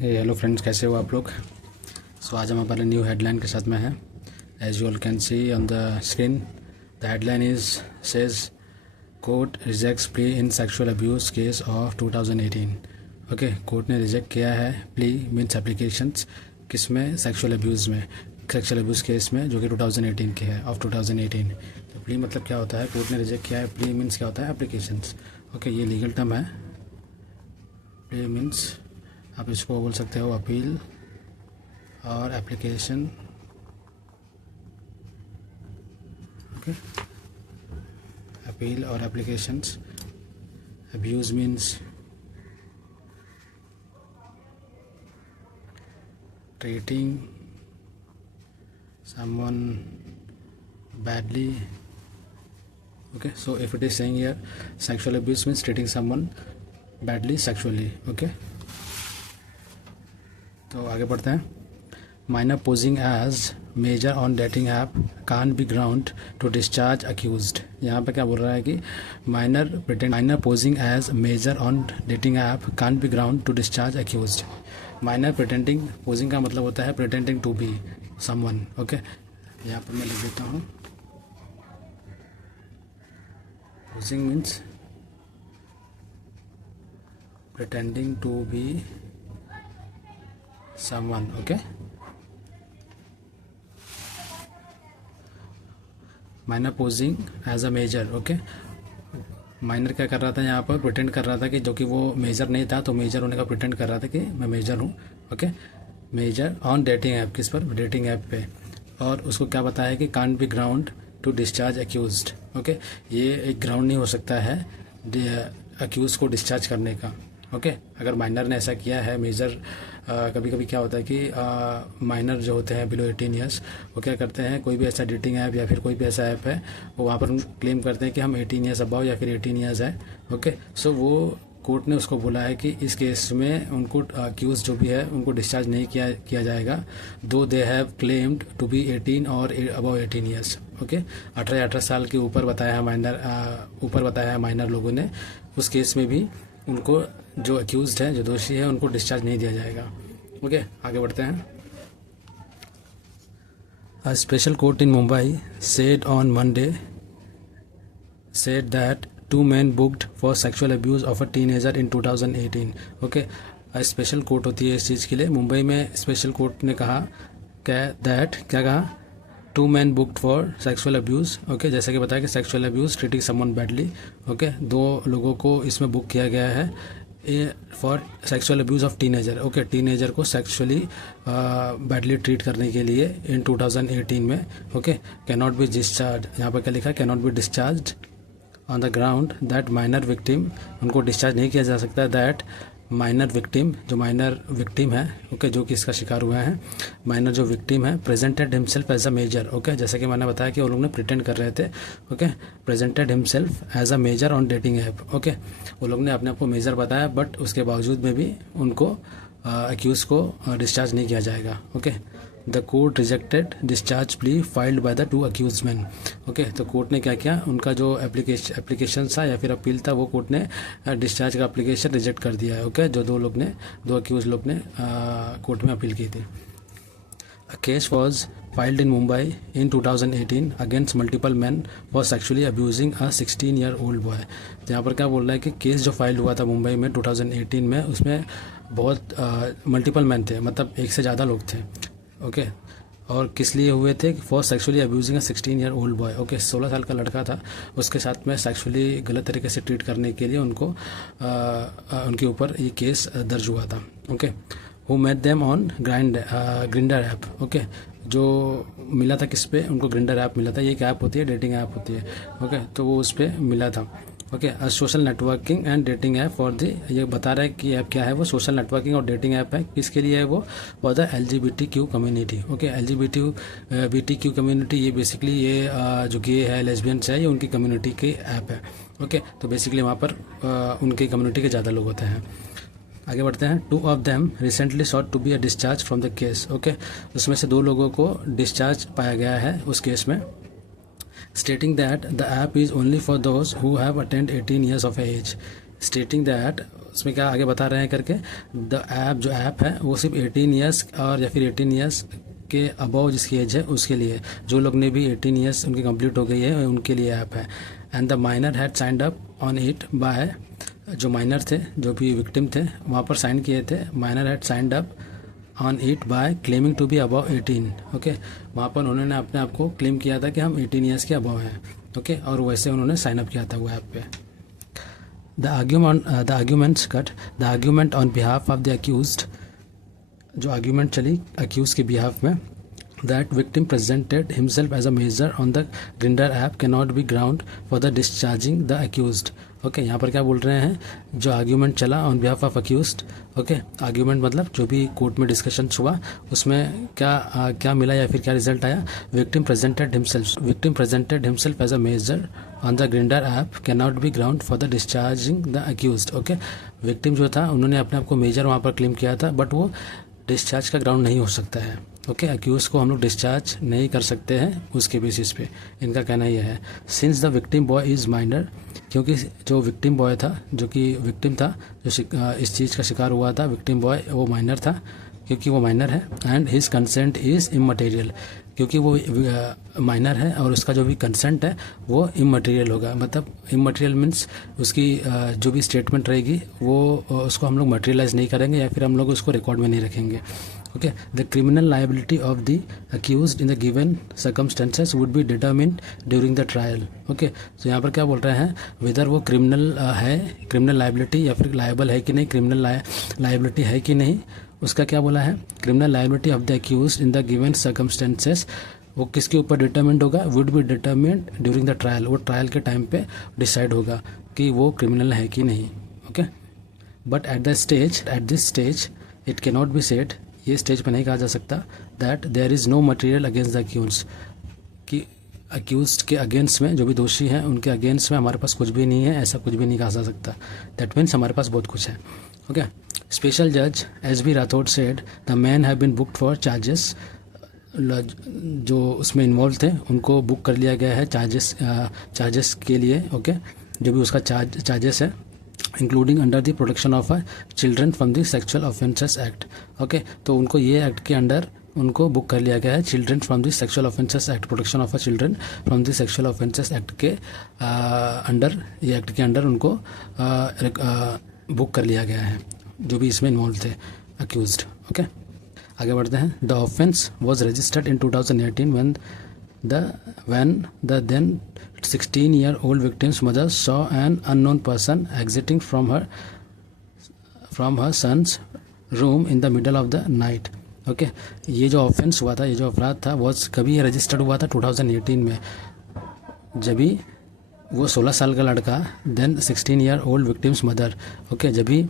Hello friends, कैसे हो आप लोग। आज हम हमारे न्यू हेडलाइन के साथ में हैं। As you all can see on the screen, the headline is says court rejects plea in sexual abuse case of 2018। Okay, court ने रिजेक्ट किया है प्ली मीन्स एप्लीकेशंस, किस में, सेक्सुअल अब्यूज़ केस में जो कि 2018 के है, ऑफ 2018। तो प्ली मतलब क्या होता है, कोर्ट ने रिजेक्ट किया है। प्ली मीन्स क्या होता है, एप्लीकेशंस। ओके, ये लीगल टर्म है। प्ली मीन्स आप इसको बोल सकते हो अपील और एप्लीकेशन। ओके, अपील और applications. Abuse means treating someone badly. Okay, so if it is saying here sexual abuse means treating someone badly sexually. Okay, तो आगे बढ़ते हैं। Minor posing as major on dating app can be ground to discharge accused. यहाँ पे क्या बोल रहा है कि minor posing as major on dating app can be ground to discharge accused. Minor pretending, posing का मतलब होता है pretending to be someone. Okay, यहाँ पर मैं लिख देता हूँ। Posing means pretending to be someone. Okay, minor posing as a major. Okay, minor क्या कर रहा था, यहाँ पर प्रिटेंड कर रहा था कि जो कि वो मेजर नहीं था, तो मेजर होने का प्रिटेंड कर रहा था कि मैं मेजर हूँ। Okay, major on dating app, किस पर, डेटिंग ऐप पे। और उसको क्या बताया कि can't be ground to discharge accused. Okay, ये एक ग्राउंड नहीं हो सकता है अक्यूज को डिस्चार्ज करने का। ओके, अगर माइनर ने ऐसा किया है, मेजर कभी कभी क्या होता है कि माइनर जो होते हैं बिलो 18 ईयर्स, वो क्या करते हैं, कोई भी ऐसा डेटिंग ऐप या फिर कोई भी ऐसा ऐप है, वो वहाँ पर क्लेम करते हैं कि हम 18 ईयर्स अबाव या फिर 18 ईयर्स है। ओके, सो वो कोर्ट ने उसको बोला है कि इस केस में उनको अक्यूज जो भी है उनको डिस्चार्ज नहीं किया जाएगा, though they have claimed to be 18 और अबाव 18 ईयर्स। ओके, 18 साल के ऊपर बताया है माइनर लोगों ने। उस केस में भी उनको जो अक्यूज्ड है, जो दोषी है, उनको डिस्चार्ज नहीं दिया जाएगा। ओके, आगे बढ़ते हैं। A special court in Mumbai said on Monday that two men booked for sexual abuse of a teenager in 2018. Okay, a special court होती है इस चीज़ के लिए। मुंबई में स्पेशल कोर्ट ने कहा क्या कहा, two men booked for sexual abuse. Okay, जैसे कि बताया कि sexual abuse treating someone badly. Okay, दो लोगों को इसमें बुक किया गया है for sexual abuse of teenager. Okay, teenager को सेक्सुअली बैडली ट्रीट करने के लिए इन 2018 में। ओके, कैनॉट बी डिस्चार्ज, यहाँ पर क्या लिखा है, cannot be discharge on the ground that minor victim, उनको डिस्चार्ज नहीं किया जा सकता दैट माइनर विक्टिम, जो माइनर विक्टिम है, ओके, जो कि इसका शिकार हुआ है, माइनर जो विक्टिम है, presented himself as a major. Okay, जैसे कि मैंने बताया कि वो लोग ने प्रिटेंड कर रहे थे। Okay, presented himself as a major on dating app. Okay, वो लोग ने अपने आप को मेजर बताया, बट उसके बावजूद में भी उनको अक्यूज को डिस्चार्ज नहीं किया जाएगा। Okay, the court rejected discharge plea filed by the two accused man. Okay, तो कोर्ट ने क्या किया, उनका जो एप्लीकेशन था या फिर अपील था, वो कोर्ट ने डिस्चार्ज का एप्लीकेशन रिजेक्ट कर दिया है। ओके, जो दो अक्यूज लोग ने कोर्ट में अपील की थी। A case was filed in Mumbai in 2018 against multiple men for sexually abusing a 16-year-old boy। तो यहाँ पर क्या बोल रहा है कि केस जो फाइल हुआ था मुंबई में 2018 में, उसमें बहुत मल्टीपल मैन थे, मतलब एक से ज़्यादा लोग थे। ओके, और किस लिए हुए थे, for sexually abusing a 16-year-old boy. Okay, 16 साल का लड़का था, उसके साथ में सेक्सुअली गलत तरीके से ट्रीट करने के लिए उनके ऊपर ये केस दर्ज हुआ था। Okay, who met them on Grindr app. Okay, जो मिला था किस पे, उनको ग्रिंडर ऐप मिला था। ये एक ऐप होती है, डेटिंग ऐप होती है। ओके, तो वो उस पर मिला था। Okay, social networking and dating app for the, ये बता रहा है कि ऐप क्या है, वो सोशल नेटवर्किंग और डेटिंग ऐप है। किसके लिए है वो, for the LGBTQ community. Okay, LGBTQ community, ये बेसिकली ये जो गे है, लेस्बियंस है, ये उनकी कम्युनिटी की ऐप है। ओके, तो बेसिकली वहाँ पर उनकी कम्युनिटी के ज़्यादा लोग होते हैं। आगे बढ़ते हैं। 2 of them recently sought to be a discharge from the case। Okay, उसमें से 2 लोगों को डिस्चार्ज पाया गया है उस केस में, stating that the app is only for those who have attained 18 years of age। Stating that, उसमें क्या आगे बता रहे हैं करके, द ऐप जो ऐप है वो सिर्फ 18 ईयर्स और या फिर 18 ईयर्स के अबव जिसकी एज है उसके लिए, जो लोग ने भी 18 ईयर्स उनकी कंप्लीट हो गई है उनके लिए ऐप है। And the minor had signed up on it bye, जो माइनर थे जो भी विक्टिम थे वहाँ पर साइन किए थे, minor had signed up on it by claiming to be above 18। Okay, वहाँ पर उन्होंने अपने आप को क्लेम किया था कि हम 18 ईयर्स के अबव हैं। ओके, और वैसे उन्होंने साइन अप किया था वो ऐप पे। The argument on behalf of the accused, जो आर्ग्यूमेंट चली अक्यूज के बिहाफ में, that victim presented himself as a major on the Grindr app cannot be ground for the discharging the accused। Okay, यहाँ पर क्या बोल रहे हैं, जो आर्ग्यूमेंट चला on behalf of accused. Okay, argument मतलब जो भी कोर्ट में डिस्कशन हुआ उसमें क्या मिला या फिर क्या रिजल्ट आया। Victim presented himself as a major on the Grindr app can not be ground for the discharging the accused. Okay, victim जो था उन्होंने अपने आप को मेजर वहाँ पर क्लेम किया था, बट वो डिस्चार्ज का ग्राउंड नहीं हो सकता है। ओके, अक्यूज को हम लोग डिस्चार्ज नहीं कर सकते हैं उसके बेसिस पे, इनका कहना यह है। Since the victim boy is minor, क्योंकि जो विक्टिम बॉय था, जो कि विक्टिम था, जो इस चीज़ का शिकार हुआ था, विक्टिम बॉय वो माइनर था क्योंकि वो माइनर है। And his consent is immaterial, क्योंकि वो माइनर है और उसका जो भी कंसेंट है वो इमटेरियल होगा। मतलब इमटेरियल मीन्स उसकी जो भी स्टेटमेंट रहेगी वो उसको हम लोग मटेरियलाइज नहीं करेंगे या फिर हम लोग उसको रिकॉर्ड में नहीं रखेंगे। Okay, the criminal liability of the accused in the given circumstances would be determined during the trial. Okay, तो यहाँ पर क्या बोल रहे हैं, वेदर वो क्रिमिनल है, क्रिमिनल लायबिलिटी या फिर लायबल है कि नहीं, क्रिमिनल लायबिलिटी है कि नहीं, उसका क्या बोला है, criminal liability of the accused in the given circumstances, वो किसके ऊपर डिटरमिन्ड होगा, would be determined during the trial, वो ट्रायल के टाइम पे डिसाइड होगा कि वो क्रिमिनल है कि नहीं। Okay, but at this stage it can not be said, ये स्टेज पे नहीं कहा जा सकता, that there is no material against the accused, कि अक्यूज के अगेंस्ट में जो भी दोषी हैं उनके अगेंस्ट में हमारे पास कुछ भी नहीं है, ऐसा कुछ भी नहीं कहा जा सकता। दैट मीन्स हमारे पास बहुत कुछ है। ओके, स्पेशल जज S B Rathore said the man have been booked for charges, जो उसमें इन्वॉल्व थे उनको बुक कर लिया गया है चार्जेस के लिए। ओके, जो भी उसका चार्जेस है, including under the protection of children from the sexual offences act. Okay, तो उनको ये एक्ट के अंडर उनको बुक कर लिया गया है, children from the sexual offences act, protection of children from the sexual offences act के अंडर, ये एक्ट के अंडर उनको बुक कर लिया गया है जो भी इसमें इन्वॉल्व थे अक्यूज्ड। ओके, आगे बढ़ते हैं। The offence was registered in 2018 when the then 16-year-old victim's mother saw an unknown person exiting from her son's room in the middle of the night। Okay, ये जो ऑफेंस हुआ था, ये जो अपराध था, वो कभी रजिस्टर्ड हुआ था 2018 में, जब भी वो 16 साल का लड़का, then 16-year-old victim's mother, okay, जब भी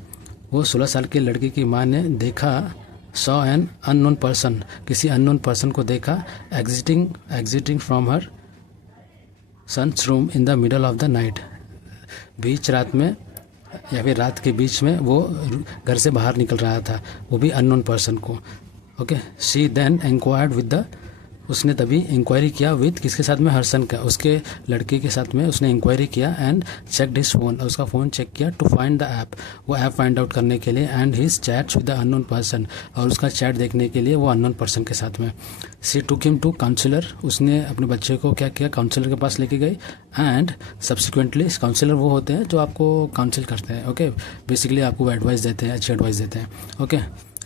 वो 16 साल के लड़के की माँ ने देखा, सॉ एन अननोन पर्सन, किसी अननोन पर्सन को देखा, exiting from her sons room in the middle of the night, बीच रात में या फिर रात के बीच में वो घर से बाहर निकल रहा था, वो भी अननोन पर्सन को। Okay, she then inquired with the, उसने तभी इंक्वायरी किया विद किसके साथ में, हर्सन का, उसके लड़के के साथ में उसने इंक्वायरी किया। एंड चेक हिज फोन, उसका फ़ोन चेक किया, टू फाइंड द ऐप, वो ऐप फाइंड आउट करने के लिए। And his chats with the unknown person, और उसका चैट देखने के लिए वो अननोन पर्सन के साथ में। She took him to counsellor, उसने अपने बच्चे को क्या किया, काउंसलर के पास लेके गई। एंड सब्सिक्वेंटली, काउंसलर वो होते हैं जो आपको काउंसिल करते हैं। ओके, बेसिकली आपको एडवाइस देते हैं, अच्छी एडवाइस देते हैं। Okay,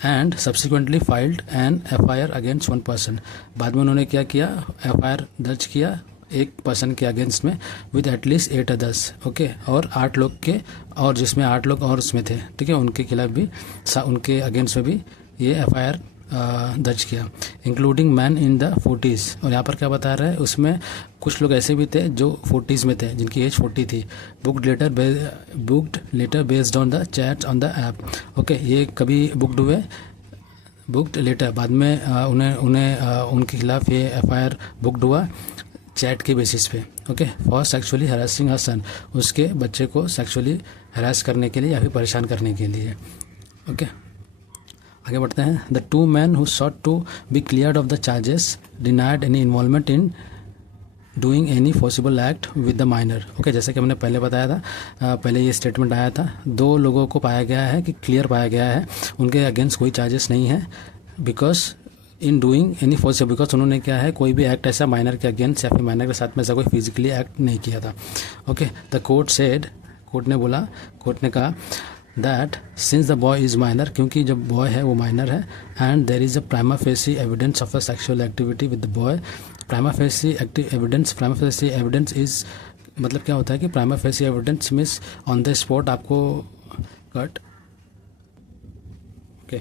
and subsequently filed an FIR against one person, बाद में उन्होंने क्या किया, FIR दर्ज किया एक पर्सन के अगेंस्ट में, विद एटलीस्ट 8 अदर्स। ओके, और 8 लोग के, और जिसमें 8 लोग और उसमें थे, ठीक है, उनके खिलाफ भी, उनके अगेंस्ट में भी ये FIR दर्ज किया, including man in the 40s। और यहाँ पर क्या बता रहा है, उसमें कुछ लोग ऐसे भी थे जो 40s में थे, जिनकी एज 40 थी। Booked later based on the chat on the app. Okay, ये कभी बुक्ड लेटर, बाद में उनके खिलाफ ये FIR बुक्ड हुआ चैट के बेसिस पे। ओके, फॉर सेक्सुअली हरासिंग हर सन, उसके बच्चे को सेक्सुअली हरास करने के लिए या फिर परेशान करने के लिए। ओके, आगे बढ़ते हैं। The 2 men who sought to be cleared of the charges denied any involvement in doing any forcible act with the minor. Okay, जैसे कि हमने पहले बताया था, पहले ये स्टेटमेंट आया था, 2 लोगों को पाया गया है कि क्लियर पाया गया है, उनके अगेंस्ट कोई चार्जेस नहीं है, because in doing any forcible, because उन्होंने क्या है कोई भी एक्ट ऐसा माइनर के अगेंस्ट या फिर माइनर के साथ में ऐसा कोई फिजिकली एक्ट नहीं किया था। Okay, the court said, court ने बोला, कोर्ट ने कहा that since the boy is minor, क्योंकि जो बॉय है वो माइनर है, and there is a prima facie evidence of a sexual activity with the boy. Prima facie evidence is मतलब क्या होता है कि prima facie evidence means on the spot आपको cut. Okay,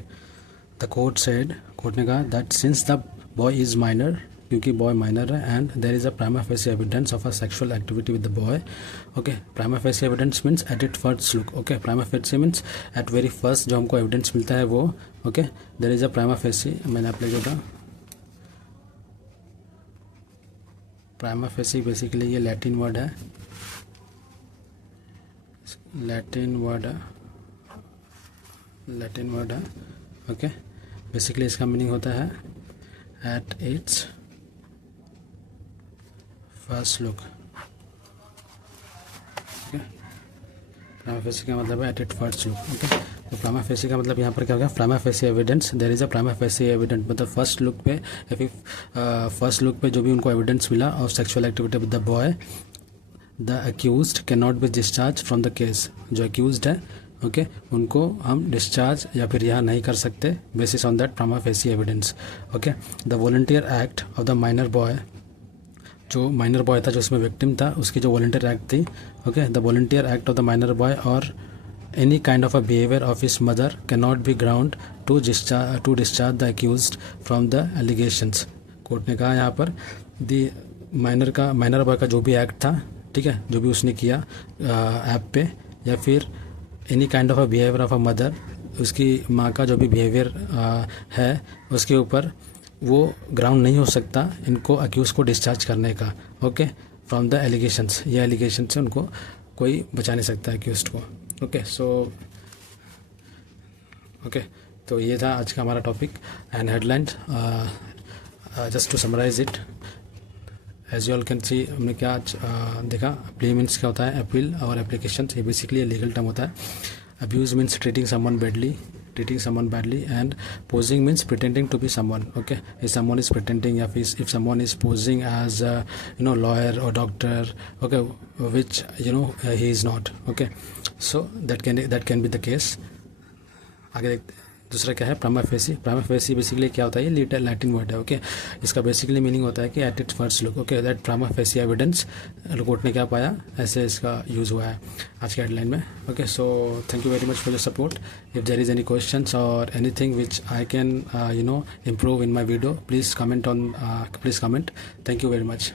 the court said, court ने कहा that since the boy is minor, क्योंकि boy minor है, and there is a prima facie evidence of a sexual activity with the boy. Okay, prima facie evidence means at it first look. Okay, prima facie means at very first जो हमको evidence मिलता है वो। Okay, there is a prima facie, मैंने आप लिखा था prima facie, basically ये लैटिन वर्ड है, लैटिन वर्ड है। ओके, बेसिकली इसका मीनिंग होता है at it's first look. Okay, prima facie का मतलब है at it first look. Okay, तो प्राइमा फेसी का मतलब यहाँ पर क्या हो गया, prima facie evidence, there is a prima facie evidence, मतलब फर्स्ट लुक पे या फिर फर्स्ट लुक पे जो भी उनको एविडेंस मिला of sexual activity with the boy, the accused can not be discharge from the case. जो अक्यूज्ड है, ओके, उनको हम डिस्चार्ज या फिर यहाँ नहीं कर सकते basis on that prima facie evidence. Okay, the volunteer act of the minor boy, जो माइनर बॉय था जो उसमें विक्टिम था, उसकी जो वॉलंटियर एक्ट थी। Okay, the volunteer act of the minor boy और any kind of a behaviour of his mother can not be ground to discharge the accused from the allegations. Court ने कहा यहाँ पर the minor boy का जो भी act था, ठीक है, जो भी उसने किया ऐप पे, या फिर any kind of a behaviour of a mother, उसकी माँ का जो भी बिहेवियर है उसके ऊपर वो ग्राउंड नहीं हो सकता इनको अक्यूज को डिस्चार्ज करने का। ओके, फ्रॉम द एलिगेशंस, ये एलिगेशन से उनको कोई बचा नहीं सकता अक्यूज को। ओके, सो ओके, तो ये था आज का हमारा topic and headline. Just to summarise it, as you all can see, हमने क्या आज देखा, प्ले मीन्स क्या होता है, अपील और एप्लीकेशन, ये बेसिकली लीगल टर्म होता है। Abuse means treating someone badly, and posing means pretending to be someone. Okay, if someone is pretending, if someone is posing as a lawyer or doctor, okay, which he is not. Okay, so that can be the case. आगे दूसरा क्या है, prima facie. Prima facie basically क्या होता है, ये Latin word है। Okay, इसका बेसिकली मीनिंग होता है कि at its first look. Okay, that prima facie evidence, court ने क्या पाया, ऐसे इसका यूज़ हुआ है आज के हेडलाइन में। Okay, so thank you very much for your support. If there is any questions or anything which I can improve in my video, please comment. Thank you very much.